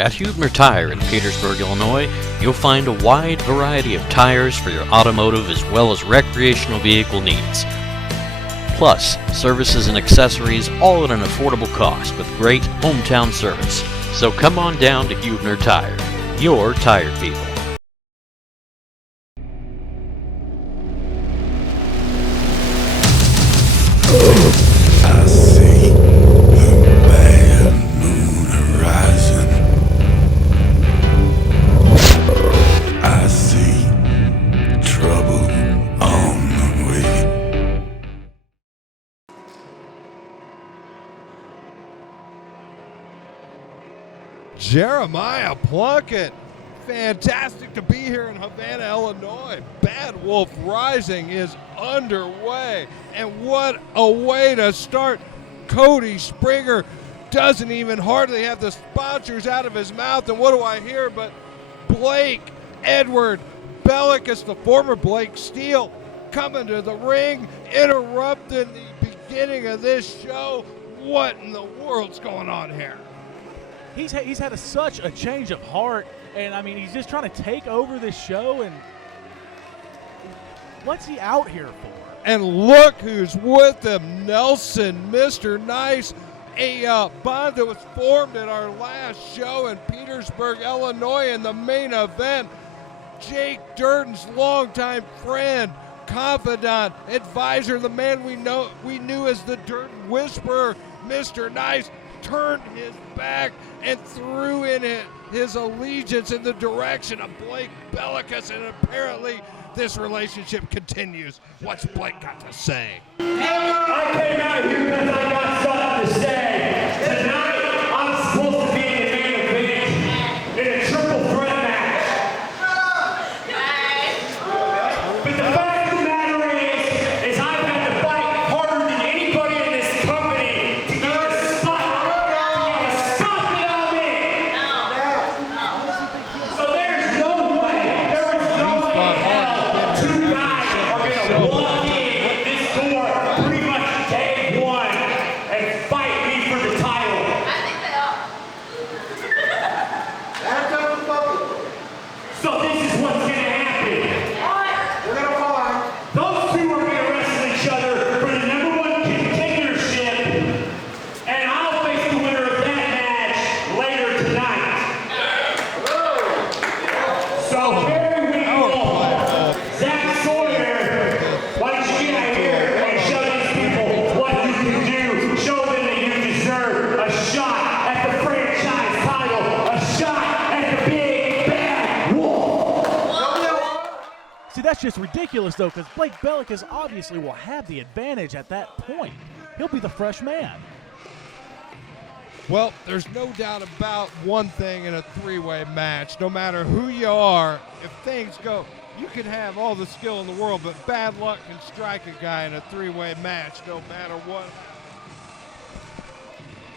At Huebner Tire in Petersburg, Illinois, you'll find a wide variety of tires for your automotive as well as recreational vehicle needs. Plus, services and accessories all at an affordable cost with great hometown service. So come on down to Huebner Tire, your tire people. I see the bad moon horizon. I see trouble on the way. Jeremiah Plunkett. Fantastic to be here in Havana, Illinois. Bad Wolf Rising is underway. And what a way to start. Cody Springer doesn't even hardly have the sponsors out of his mouth. And what do I hear but Blake Edward Belakis, the former Blake Steele, coming to the ring, interrupting the beginning of this show. What in the world's going on here? He's had such a change of heart, and I mean, he's just trying to take over this show. And what's he out here for? And look who's with him, Nelson, Mr. Nice, a bond that was formed at our last show in Petersburg, Illinois, in the main event. Jake Durden's longtime friend, confidant, advisor, the man we knew as the Durden Whisperer, Mr. Nice, turned his back and threw in his allegiance in the direction of Blake Belakis, and apparently this relationship continues. What's Blake got to say? I came out here because I got something to say. Tonight, I'm supposed to be in the main event in a triple threat match. But the fact of the matter is I've had to fight harder than anybody in this company to get a spot on me. So there's no way in hell two guys are going to walk in this door pretty much day one and fight me for the title. So this is what's going to happen. Those two are going to wrestle each other for the #1 contendership, and I'll face the winner of that match later tonight. So Periwinkle, Zac Sawyer, why don't you get out here and show these people what you can do? Show them that you deserve a shot at the franchise title, a shot at the big bad wolf. See, that's just ridiculous, though, because Blake Belakis obviously will have the advantage at that point. He'll be the fresh man. Well, there's no doubt about one thing in a three-way match. No matter who you are, if things go, you can have all the skill in the world, but bad luck can strike a guy in a three-way match no matter what.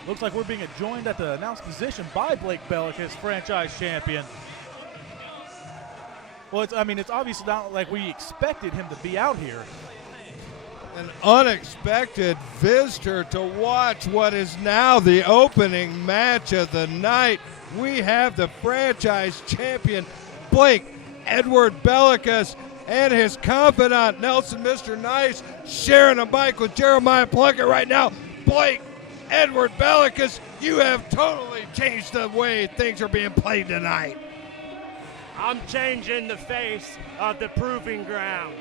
Looks like we're being joined at the announced position by Blake Belakis, franchise champion. Well, it's obviously not like we expected him to be out here. An unexpected visitor to watch what is now the opening match of the night. We have the franchise champion, Blake Edward Belakis, and his confidant, Nelson Mr. Nice, sharing a mic with Jeremiah Plunkett right now. Blake Edward Belakis, you have totally changed the way things are being played tonight. I'm changing the face of the proving ground.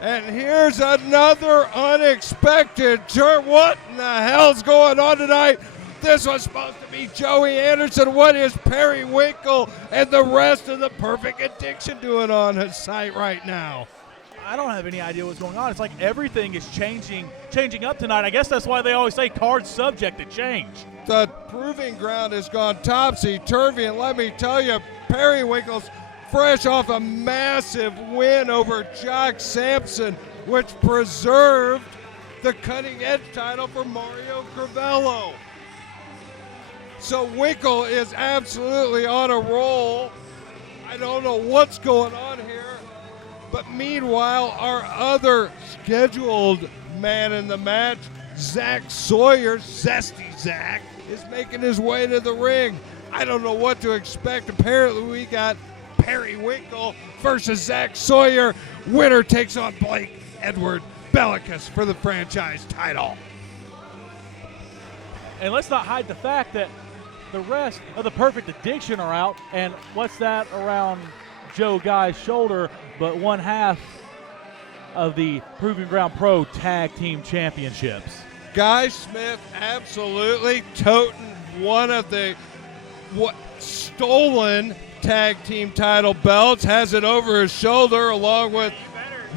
And here's another unexpected turn. What in the hell's going on tonight? This was supposed to be Joey Anderson. What is Periwinkle and the rest of the Perfect Addiction doing on his site right now? I don't have any idea what's going on. It's like everything is changing up tonight. I guess that's why they always say cards subject to change. The proving ground has gone topsy-turvy, and let me tell you, Periwinkle's fresh off a massive win over Jock Sampson, which preserved the cutting-edge title for Mario Crivello. So Winkle is absolutely on a roll. I don't know what's going on here. But meanwhile, our other scheduled man in the match, Zac Sawyer, Zesty Zac, is making his way to the ring. I don't know what to expect. Apparently we got Periwinkle versus Zac Sawyer. Winner takes on Blake Belakis for the franchise title. And let's not hide the fact that the rest of the Perfect Addiction are out. And what's that around Joe Guy's shoulder but one half of the Proving Ground Pro Tag Team Championships? Guy Smith absolutely toting one of the stolen tag team title belts, has it over his shoulder along with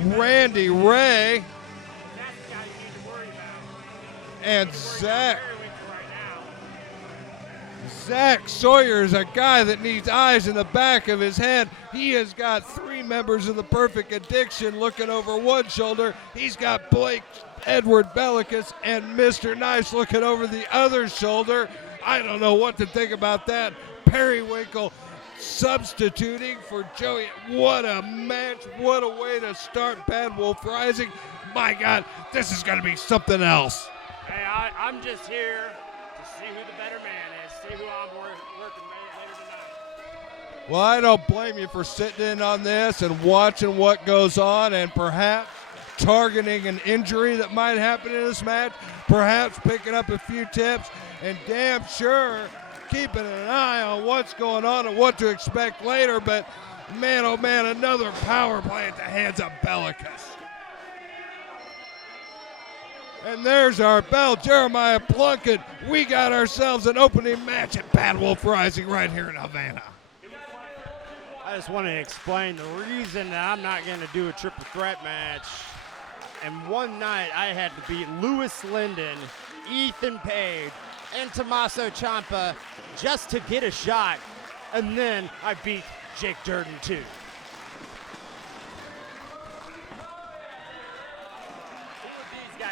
Randy Ray. And Zac Sawyer is a guy that needs eyes in the back of his head. He has got 3 members of the Perfect Addiction looking over one shoulder. He's got Blake Belakis and Mr. Nice looking over the other shoulder. I don't know what to think about that. Periwinkle substituting for Joey. What a match. What a way to start Bad Wolf Rising. My God, this is going to be something else. Hey, I'm just here to see who the better man is, see who I'm working later tonight. Well, I don't blame you for sitting in on this and watching what goes on and perhaps targeting an injury that might happen in this match, perhaps picking up a few tips, and damn sure keeping an eye on what's going on and what to expect later. But man, oh man, another power play at the hands of Belakis. And there's our bell, Jeremiah Plunkett. We got ourselves an opening match at Bad Wolf Rising right here in Havana. I just want to explain the reason that I'm not going to do a triple threat match. And one night I had to beat Lewis Linden, Ethan Page, and Tommaso Ciampa just to get a shot. And then I beat Jake Durden too.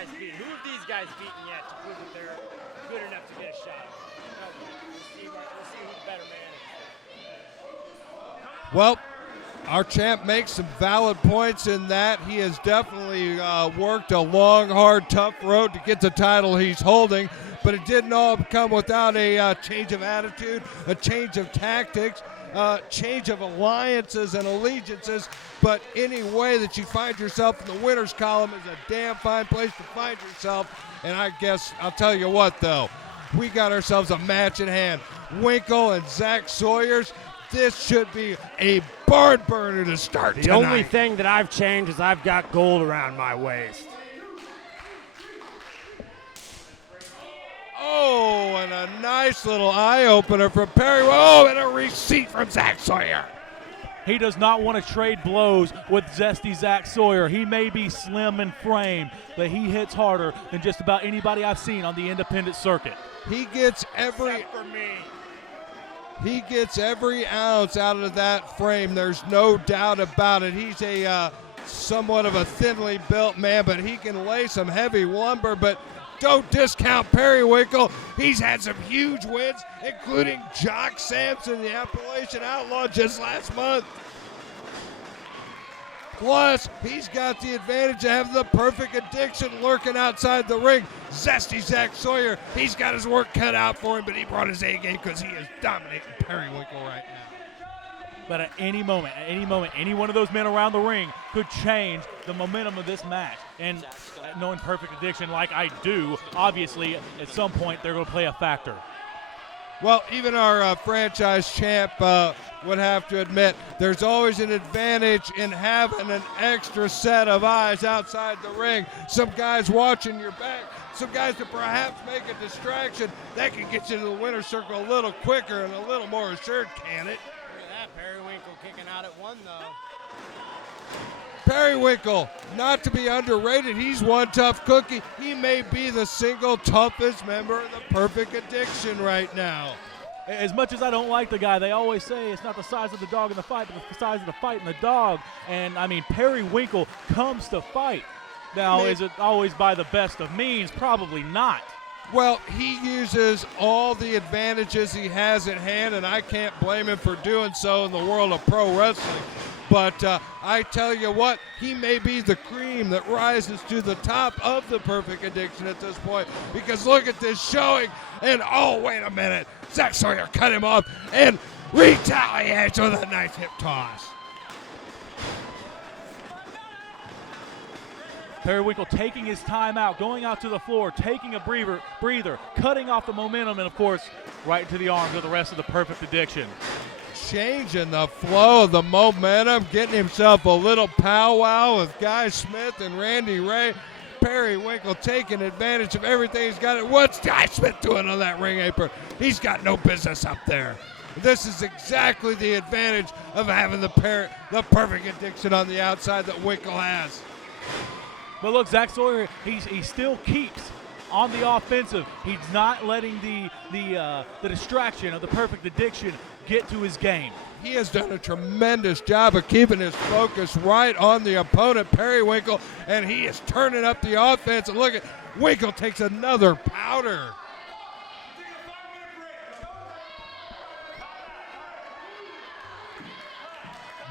Who have these guys beaten yet to prove that they're good enough to get a shot? We'll see who's the better man. Well, our champ makes some valid points in that. He has definitely worked a long, hard, tough road to get the title he's holding, but it didn't all come without a change of attitude, a change of tactics, change of alliances and allegiances. But any way that you find yourself in the winner's column is a damn fine place to find yourself. And I guess I'll tell you what, though, we got ourselves a match in hand. Winkle and Zac Sawyers. This should be a barn burner to start tonight. The only thing that I've changed is I've got gold around my waist. Oh, and a nice little eye-opener from Perry. Oh, and a receipt from Zac Sawyer. He does not want to trade blows with Zesty Zac Sawyer. He may be slim in frame, but he hits harder than just about anybody I've seen on the independent circuit. He gets every Except for me. He gets every ounce out of that frame. There's no doubt about it. He's a somewhat of a thinly built man, but he can lay some heavy lumber. But don't discount Periwinkle. He's had some huge wins, including Jock Sampson, the Appalachian Outlaw, just last month. Plus, he's got the advantage of having the Perfect Addiction lurking outside the ring. Zesty Zac Sawyer, he's got his work cut out for him, but he brought his A game because he is dominating Periwinkle right now. But at any moment, any one of those men around the ring could change the momentum of this match. And knowing Perfect Addiction like I do, obviously, at some point, they're going to play a factor. Well, even our franchise champ would have to admit there's always an advantage in having an extra set of eyes outside the ring. Some guys watching your back, some guys that perhaps make a distraction. That can get you to the winner's circle a little quicker and a little more assured, can it? Look at that, Periwinkle kicking out at one, though. Periwinkle, not to be underrated, he's one tough cookie. He may be the single toughest member of the Perfect Addiction right now. As much as I don't like the guy, they always say it's not the size of the dog in the fight, but the size of the fight in the dog. And, I mean, Periwinkle comes to fight. Now, is it always by the best of means? Probably not. Well, he uses all the advantages he has at hand, and I can't blame him for doing so in the world of pro wrestling. But I tell you what, he may be the cream that rises to the top of the Perfect Addiction at this point, because look at this showing, and oh, wait a minute, Zac Sawyer cut him off and retaliates with a nice hip toss. Periwinkle taking his time out, going out to the floor, taking a breather, cutting off the momentum, and of course, right into the arms of the rest of the Perfect Addiction. Changing the flow of the momentum, getting himself a little powwow with Guy Smith and Randy Ray. Periwinkle taking advantage of everything he's got. What's Guy Smith doing on that ring apron? He's got no business up there. This is exactly the advantage of having the Perfect Addiction on the outside that Winkle has. But look, Zac Sawyer, he still keeps on the offensive. He's not letting the distraction of the Perfect Addiction get to his game. He has done a tremendous job of keeping his focus right on the opponent, Periwinkle, and he is turning up the offense. And look at Winkle takes another powder.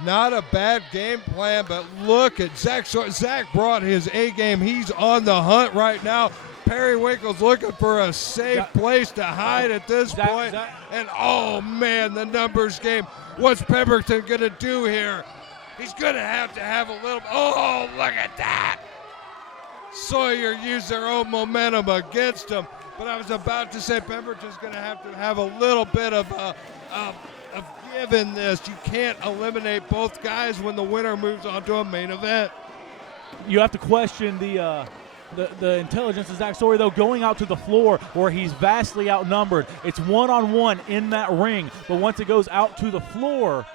Not a bad game plan, but look at Zac. Zac brought his A game. He's on the hunt right now. Periwinkle's looking for a safe place to hide at this point. And oh man, the numbers game. What's Pemberton gonna do here? He's gonna have to have a little. Oh, look at that! Sawyer used their own momentum against him. But I was about to say Pemberton's gonna have a little bit of give in this. You can't eliminate both guys when the winner moves on to a main event. You have to question the intelligence of Zac Sawyer, though, going out to the floor where he's vastly outnumbered. It's one-on-one in that ring, but once it goes out to the floor,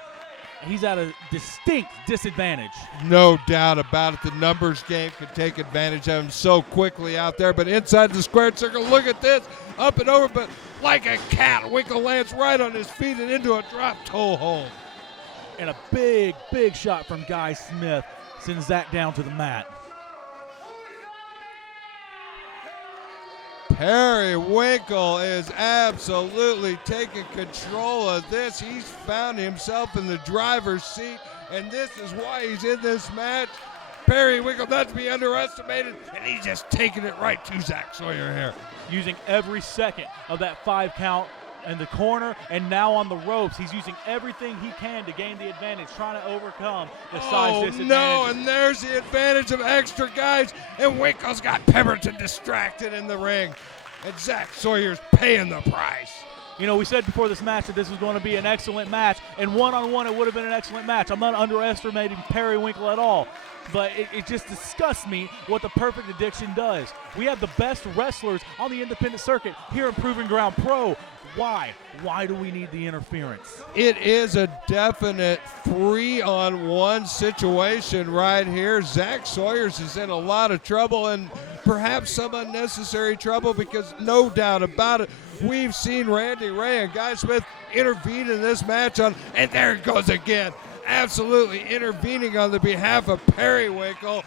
he's at a distinct disadvantage. No doubt about it. The numbers game can take advantage of him so quickly out there, but inside the squared circle, look at this. Up and over, but like a cat, Winkle lands right on his feet and into a drop toe hold. And a big, big shot from Guy Smith sends Zac down to the mat. Periwinkle is absolutely taking control of this. He's found himself in the driver's seat, and this is why he's in this match. Periwinkle not to be underestimated, and he's just taking it right to Zac Sawyer here. Using every second of that 5 count in the corner and now on the ropes. He's using everything he can to gain the advantage, trying to overcome the size disadvantage. No, and there's the advantage of extra guys, and Winkle's got Pemberton distracted in the ring, and Zac Sawyer's paying the price. You know, we said before this match that this was going to be an excellent match, and one-on-one it would have been an excellent match. I'm not underestimating Periwinkle at all, but it just disgusts me what the Perfect Addiction does. We have the best wrestlers on the independent circuit here in Proving Ground Pro. Why? Why do we need the interference? It is a definite 3-on-1 situation right here. Zac Sawyers is in a lot of trouble, and perhaps some unnecessary trouble, because no doubt about it, we've seen Randy Ray and Guy Smith intervene in this match and there it goes again. Absolutely intervening on the behalf of Periwinkle.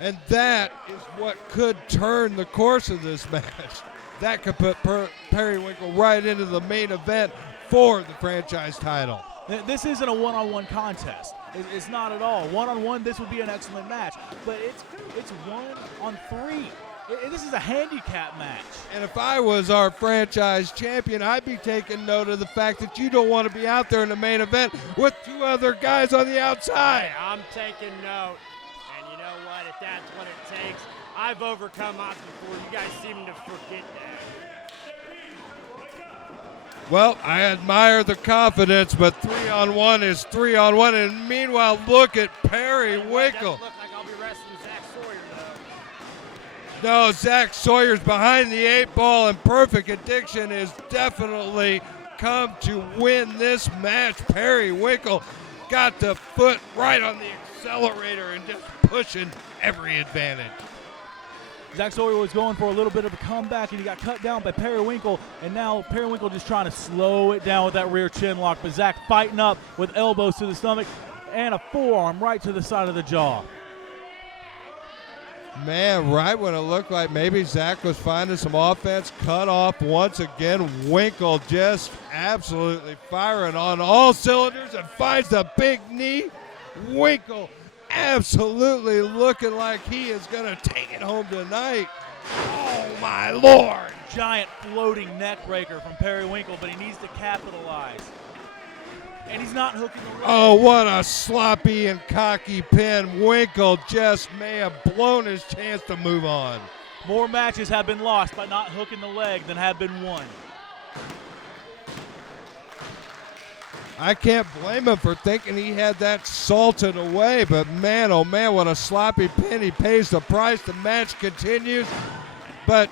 And that is what could turn the course of this match. That could put Periwinkle right into the main event for the franchise title. This isn't a one-on-one contest. It's not at all. One-on-one, this would be an excellent match. But it's 1-on-3. This is a handicap match. And if I was our franchise champion, I'd be taking note of the fact that you don't want to be out there in the main event with 2 other guys on the outside. Hey, I'm taking note. And you know what? If that's what it takes, I've overcome odds before. You guys seem to forget that. Well, I admire the confidence, but 3-on-1 is 3-on-1. And meanwhile, look at Periwinkle. Look like I'll be wrestling Zac Sawyer, though. No, Zac Sawyer's behind the 8 ball, and Perfect Addiction is definitely come to win this match. Periwinkle got the foot right on the accelerator and just pushing every advantage. Zac Sawyer was going for a little bit of a comeback, and he got cut down by Periwinkle, and now Periwinkle just trying to slow it down with that rear chin lock, but Zac fighting up with elbows to the stomach and a forearm right to the side of the jaw. Man, right when it looked like maybe Zakk was finding some offense, cut off once again. Winkle just absolutely firing on all cylinders and finds the big knee. Winkle absolutely looking like he is going to take it home tonight. Oh, my Lord. Giant floating neck breaker from Periwinkle, but he needs to capitalize. And he's not hooking the leg. Oh, what a sloppy and cocky pin. Winkle just may have blown his chance to move on. More matches have been lost by not hooking the leg than have been won. I can't blame him for thinking he had that salted away, but man, oh man, what a sloppy pin. He pays the price. The match continues, but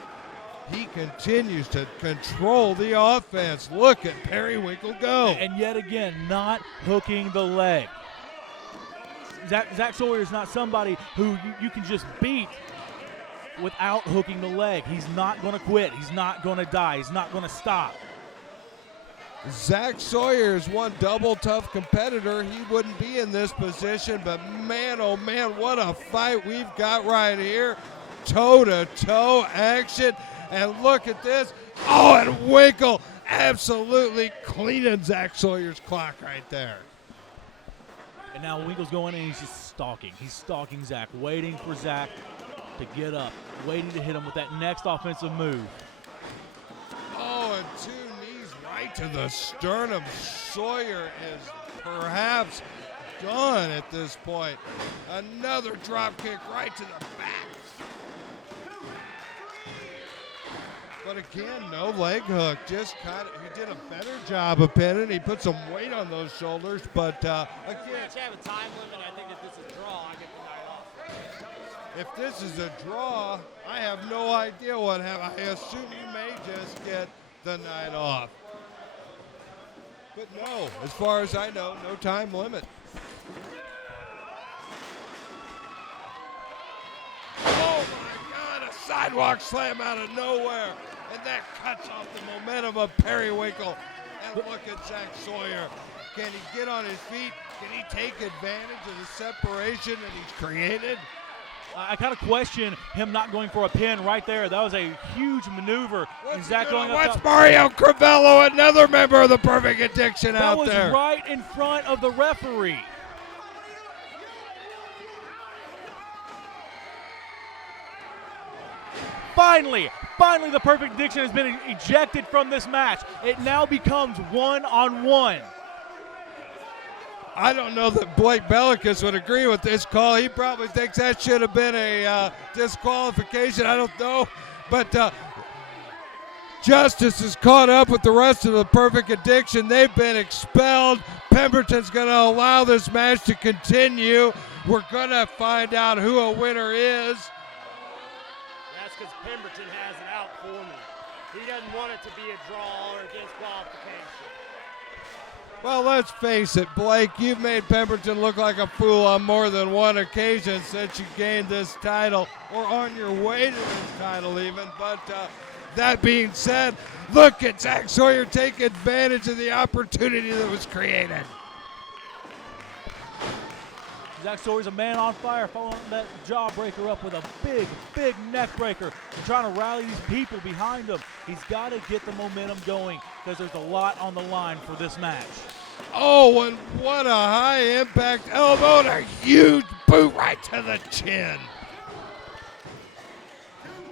he continues to control the offense. Look at Periwinkle go. And yet again, not hooking the leg. Zac Sawyer is not somebody who you can just beat without hooking the leg. He's not going to quit. He's not going to die. He's not going to stop. Zac Sawyer is one double tough competitor. He wouldn't be in this position, but man, oh man, what a fight we've got right here. Toe-to-toe action. And look at this. Oh, and Winkle absolutely cleaning Zac Sawyer's clock right there. And now Winkle's going in and he's just stalking. He's stalking Zakk, waiting for Zakk to get up, waiting to hit him with that next offensive move. Oh, and two knees right to the sternum. Sawyer is perhaps done at this point. Another drop kick right to the back. But again, no leg hook. Just kind of, he did a better job of pinning. He put some weight on those shoulders, but again, Match have a time limit. I think if this is a draw, I get the night off. if this is a draw, I have no idea what happened. I assume you may just get the night off. But no, as far as I know, no time limit. Oh my God, a sidewalk slam out of nowhere. And that cuts off the momentum of Periwinkle. And look at Zac Sawyer. Can he get on his feet? Can he take advantage of the separation that he's created? I kind of question him not going for a pin right there. That was a huge maneuver. And Zakk going up What's top. Mario Crivello, another member of the Perfect Addiction That out was there. right in front of the referee. Finally, the Perfect Addiction has been ejected from this match. It now becomes one-on-one. I don't know that Blake Belakis would agree with this call. He probably thinks that should have been a disqualification. I don't know. But Justice is caught up with the rest of the Perfect Addiction. They've been expelled. Pemberton's going to allow this match to continue. We're going to find out who a winner is. That's because Pemberton has it out for me. He doesn't want it to be a draw or a disqualification. Well, let's face it, Blake, you've made Pemberton look like a fool on more than one occasion since you gained this title, or on your way to this title even. But that being said, look at Zac Sawyer take advantage of the opportunity that was created. Zac Sawyer's a man on fire, following that jawbreaker up with a big neck breaker and trying to rally these people behind him. He's got to get the momentum going because there's a lot on the line for this match. Oh, and what a high-impact elbow and a huge boot right to the chin.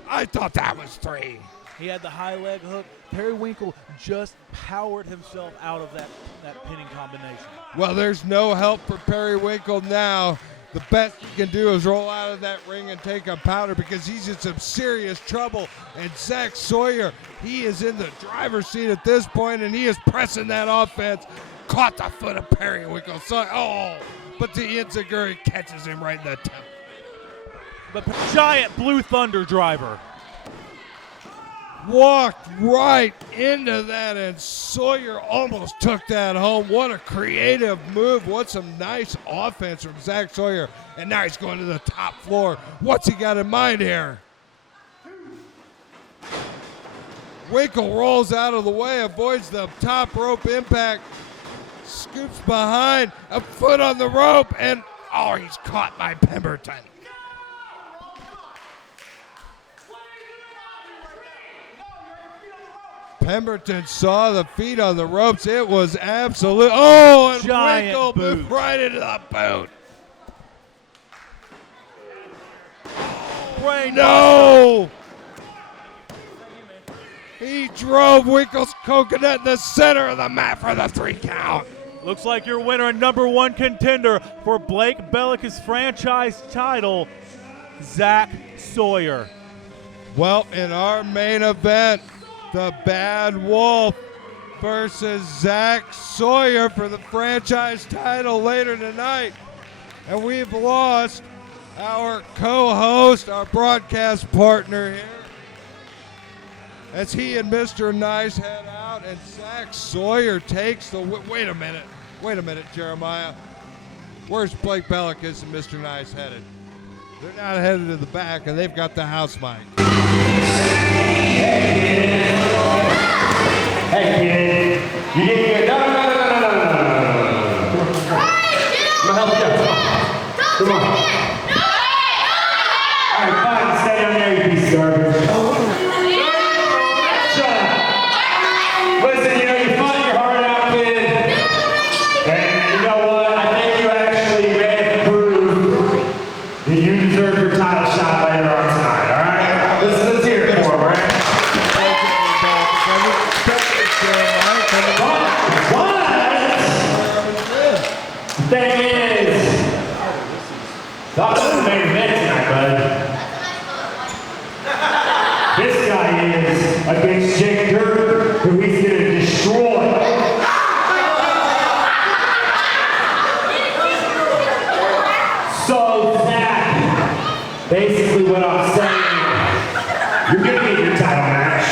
I thought that was 3. He had the high leg hook. Periwinkle just powered himself out of that pinning combination. Well, there's no help for Periwinkle now. The best he can do is roll out of that ring and take a powder because he's in some serious trouble. And Zac Sawyer, he is in the driver's seat at this point, and he is pressing that offense. Caught the foot of Periwinkle. But the Enziguri catches him right in the temple. The giant Blue Thunder driver. Walked right into that, and Sawyer almost took that home. What a creative move. What some nice offense from Zac Sawyer. And now he's going to the top floor. What's he got in mind here? Winkle rolls out of the way, avoids the top rope impact, scoops behind, a foot on the rope, and he's caught by Pemberton. Pemberton saw the feet on the ropes. It was absolute. Oh, and Giant Winkle boot. moved right into the boot. Brain No! He drove Winkle's coconut in the center of the mat for the 3 count. Looks like your winner and #1 contender for Blake Belakis franchise title, Zac Sawyer. Well, in our main event, the Bad Wolf versus Zac Sawyer for the franchise title later tonight. And we've lost our co-host, our broadcast partner here, as he and Mr. Nice head out, and Zac Sawyer takes the wait a minute, Jeremiah. Where's Blake Belakis and Mr. Nice headed? They're not headed to the back, and they've got the house mic. Hey, kid. You didn't hear. No. I'm gonna help you out. Come on. All right, fine. Stay down there, you piece of garbage. Shut up. Listen, you fought your heart out, kid. And you know what? I think you actually may have proved that you deserve your title shot later on tonight, all right? Let's hear it for him, all right? The thing is, talk about the main event tonight, bud. This guy is against Jake Dirt, who he's going to destroy. So, Zach, basically what I'm saying, you're going to get your title match.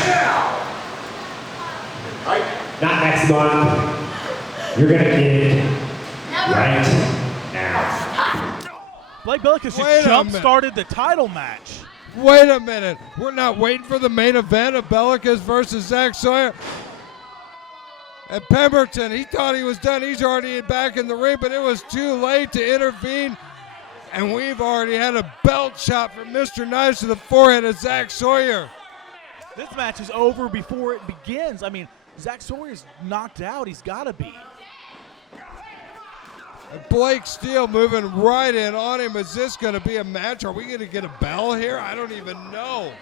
Not next month. You're going to get it right now. Blake Belakis Wait a just jump-started the title match. Wait a minute. We're not waiting for the main event of Belakis versus Zac Sawyer. And Pemberton, he thought he was done. He's already back in the ring, but it was too late to intervene. And we've already had a belt shot from Mr. Nice to the forehead of Zac Sawyer. This match is over before it begins. I mean, Zac Sawyer's knocked out. He's got to be. And Blake Steele moving right in on him. Is this going to be a match? Are we going to get a bell here? I don't even know.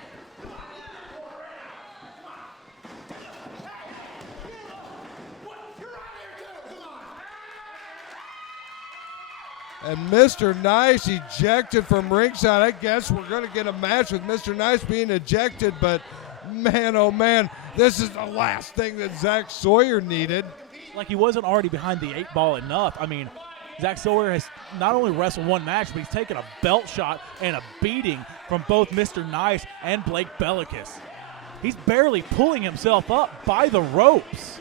And Mr. Nice ejected from ringside. I guess we're going to get a match with Mr. Nice being ejected, but man, oh man, this is the last thing that Zac Sawyer needed. Like he wasn't already behind the 8-ball enough. I mean, Zac Sawyer has not only wrestled one match, but he's taken a belt shot and a beating from both Mr. Nice and Blake Belakis. He's barely pulling himself up by the ropes.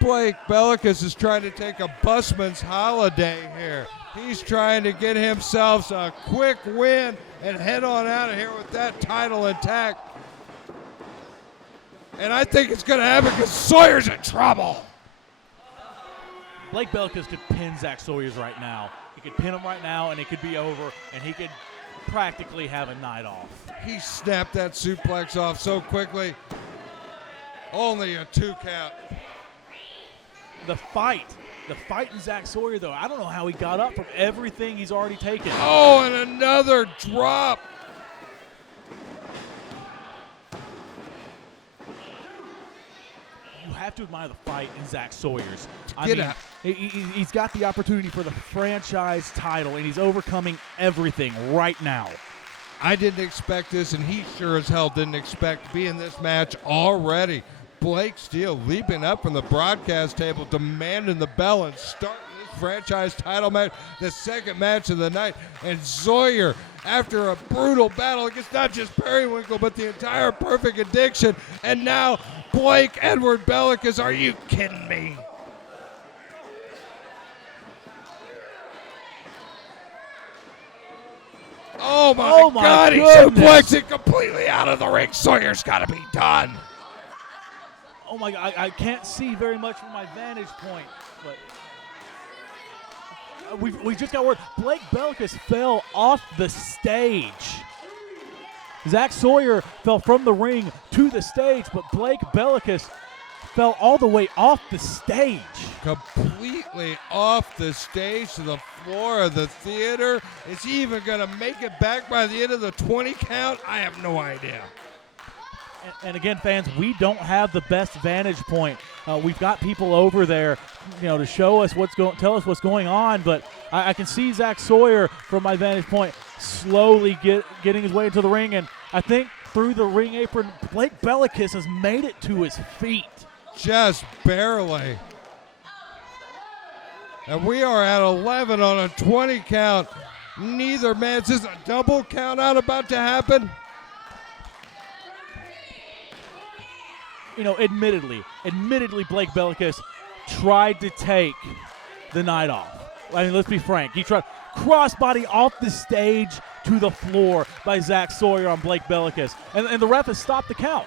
Blake Belakis is trying to take a busman's holiday here. He's trying to get himself a quick win and head on out of here with that title intact. And I think it's going to happen because Sawyer's in trouble. Blake Belakis could pin Zac Sawyer's right now. He could pin him right now, and it could be over, and he could practically have a night off. He snapped that suplex off so quickly. Only a 2 count. The fight in Zac Sawyer, though, I don't know how he got up from everything he's already taken. Oh, and another drop. You have to admire the fight in Zac Sawyer's. Get out. He's got the opportunity for the franchise title, and he's overcoming everything right now. I didn't expect this, and he sure as hell didn't expect to be in this match already. Blake Steele leaping up from the broadcast table, demanding the bell and starting this franchise title match, the second match of the night. And Sawyer, after a brutal battle against not just Periwinkle, but the entire Perfect Addiction, and now Blake Edward Belakis. Are you kidding me? Oh my God, he suplexed it completely out of the ring. Sawyer's got to be done. Oh my God, I can't see very much from my vantage point, but we just got word. Blake Belakis fell off the stage. Zac Sawyer fell from the ring to the stage, but Blake Belakis fell all the way off the stage. Completely off the stage to the floor of the theater. Is he even going to make it back by the end of the 20 count? I have no idea. And again, fans, we don't have the best vantage point. We've got people over there, to show us tell us what's going on. But I can see Zac Sawyer from my vantage point slowly getting his way into the ring, and I think through the ring apron, Blake Belakis has made it to his feet. Just barely. And we are at 11 on a 20 count. Neither man. Is this a double count out about to happen? Admittedly, Blake Belakis tried to take the night off. I mean, let's be frank. He tried crossbody off the stage to the floor by Zac Sawyer on Blake Belakis. And the ref has stopped the count.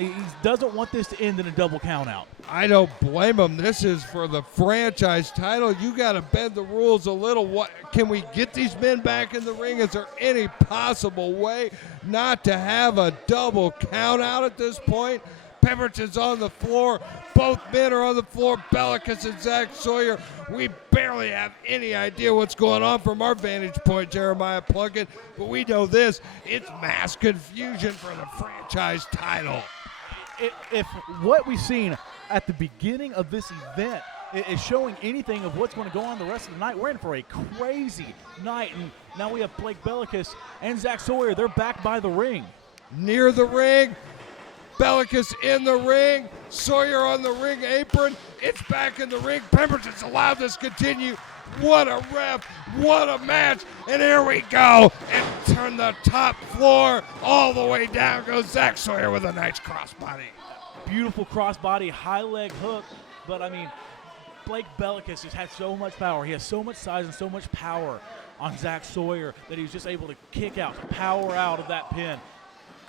He doesn't want this to end in a double count out. I don't blame him. This is for the franchise title. You got to bend the rules a little. Can we get these men back in the ring? Is there any possible way not to have a double count out at this point? Pemberton's on the floor. Both men are on the floor. Belakis and Zac Sawyer. We barely have any idea what's going on from our vantage point, Jeremiah Plunkett. But we know this. It's mass confusion for the franchise title. If what we've seen at the beginning of this event is showing anything of what's going to go on the rest of the night, we're in for a crazy night. And now we have Blake Belakis and Zac Sawyer. They're back by the ring. Near the ring. Belakis in the ring. Sawyer on the ring apron. It's back in the ring. Pemberton's allowed this to continue. What a ref. What a match. And here we go. And turn the top floor all the way down goes Zac Sawyer with a nice crossbody. Beautiful crossbody, high leg hook. But, I mean, Blake Belakis has had so much power. He has so much size and so much power on Zac Sawyer that he was just able to kick out, power out of that pin.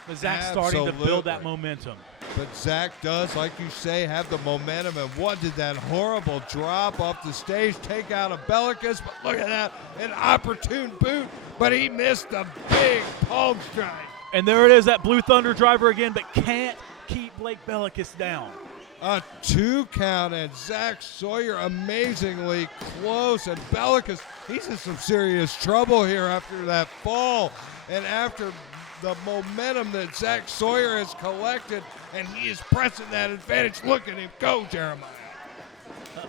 But Zac's starting to build that momentum. But Zac does, like you say, have the momentum. And what did that horrible drop off the stage take out of Belakis? But look at that, an opportune boot. But he missed the big palm strike. And there it is, that Blue Thunder driver again, but can't keep Blake Belakis down. A 2 count, and Zac Sawyer amazingly close. And Belakis, he's in some serious trouble here after that fall. And after the momentum that Zac Sawyer has collected, and he is pressing that advantage. Look at him go, Jeremiah.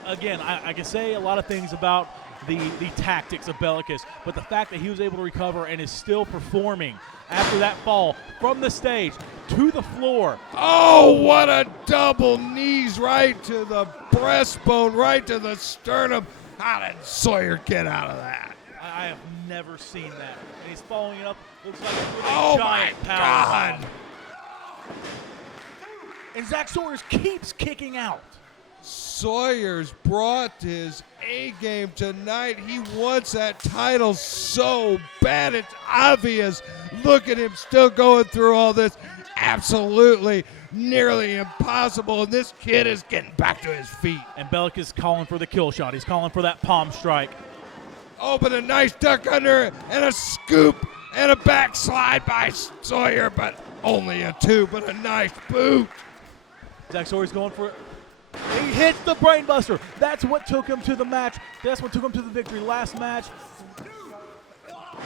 Again, I can say a lot of things about the tactics of Belakis, but the fact that he was able to recover and is still performing after that fall from the stage to the floor. Oh, what a double knees right to the breastbone, right to the sternum. How did Sawyer get out of that? I have never seen that. And he's following it up. Looks like with a Oh, giant my power God. bomb. And Zac Sawyer keeps kicking out. Sawyer's brought his A game tonight. He wants that title so bad. It's obvious. Look at him still going through all this. Absolutely nearly impossible. And this kid is getting back to his feet. And Belakis calling for the kill shot. He's calling for that palm strike. Oh, but a nice duck under and a scoop and a backslide by Sawyer, but only a 2, but a nice boot. Zac Sawyer's going for it. He hits the brainbuster. That's what took him to the match. That's what took him to the victory last match.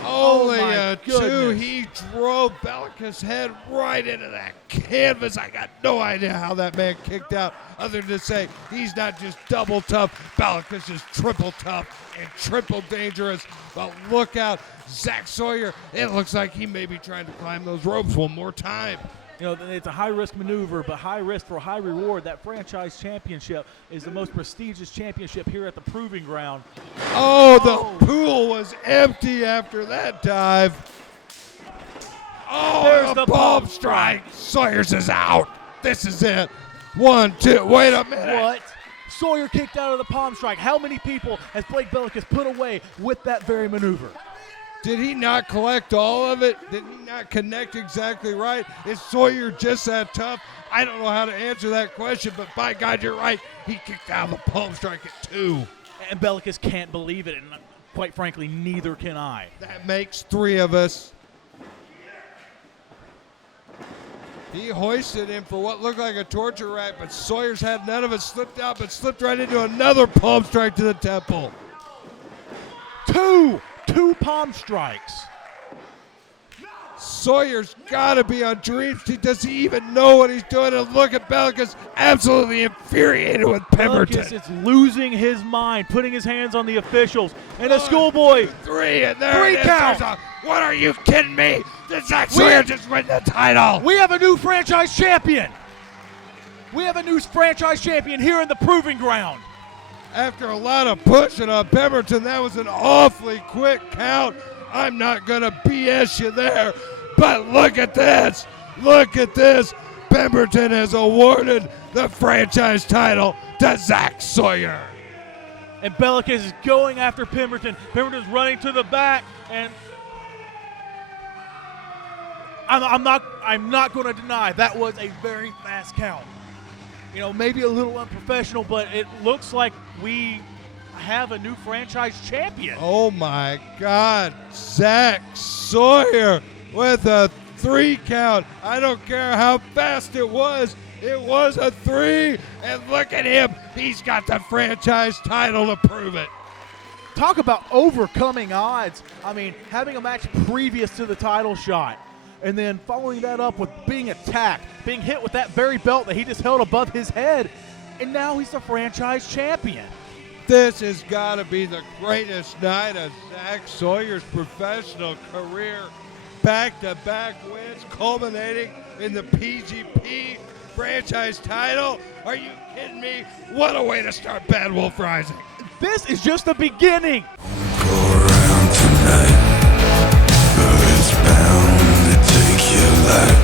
Only my a 2. goodness. He drove Belakis' head right into that canvas. I got no idea how that man kicked out, other than to say he's not just double tough. Belakis is triple tough and triple dangerous. But look out, Zac Sawyer. It looks like he may be trying to climb those ropes one more time. It's a high-risk maneuver, but high risk for high reward. That franchise championship is the most prestigious championship here at the Proving Ground. Oh, the pool was empty after that dive. Oh, There's the the palm palm strike. Sawyer's is out. This is it. 1, 2. Wait a minute. What? Sawyer kicked out of the palm strike. How many people has Blake Belakis put away with that very maneuver? Did he not collect all of it? Did he not connect exactly right? Is Sawyer just that tough? I don't know how to answer that question, but by God, you're right. He kicked out the palm strike at 2. And Belakis can't believe it, and quite frankly, neither can I. That makes 3 of us. He hoisted him for what looked like a torture rack, but Sawyer's had none of it, slipped out, but slipped right into another palm strike to the temple. Two palm strikes. Sawyer's got to be on dreams. Does he even know what he's doing? And look at Belakis, absolutely infuriated with Pemberton. Belakis is losing his mind, putting his hands on the officials. And a schoolboy. 3, and there Three it is. count. What are you kidding me? Did Zac Sawyer just win the title? We have a new franchise champion. We have a new franchise champion here in the Proving Ground. After a lot of pushing on Pemberton, that was an awfully quick count. I'm not going to BS you there, but look at this. Look at this. Pemberton has awarded the franchise title to Zac Sawyer. And Belakis is going after Pemberton. Pemberton's running to the back, and I'm not going to deny that was a very fast count. you know, maybe a little unprofessional, but it looks like we have a new franchise champion. Oh my God, Zac Sawyer with a 3 count. I don't care how fast it was a 3, and look at him. He's got the franchise title to prove it. Talk about overcoming odds. I mean, having a match previous to the title shot, and then following that up with being attacked, being hit with that very belt that he just held above his head, and now he's the franchise champion. This has got to be the greatest night of Zac Sawyer's professional career. Back-to-back wins culminating in the PGP franchise title. Are you kidding me? What a way to start Bad Wolf Rising. This is just the beginning. Go around tonight, but it's bound to take your life.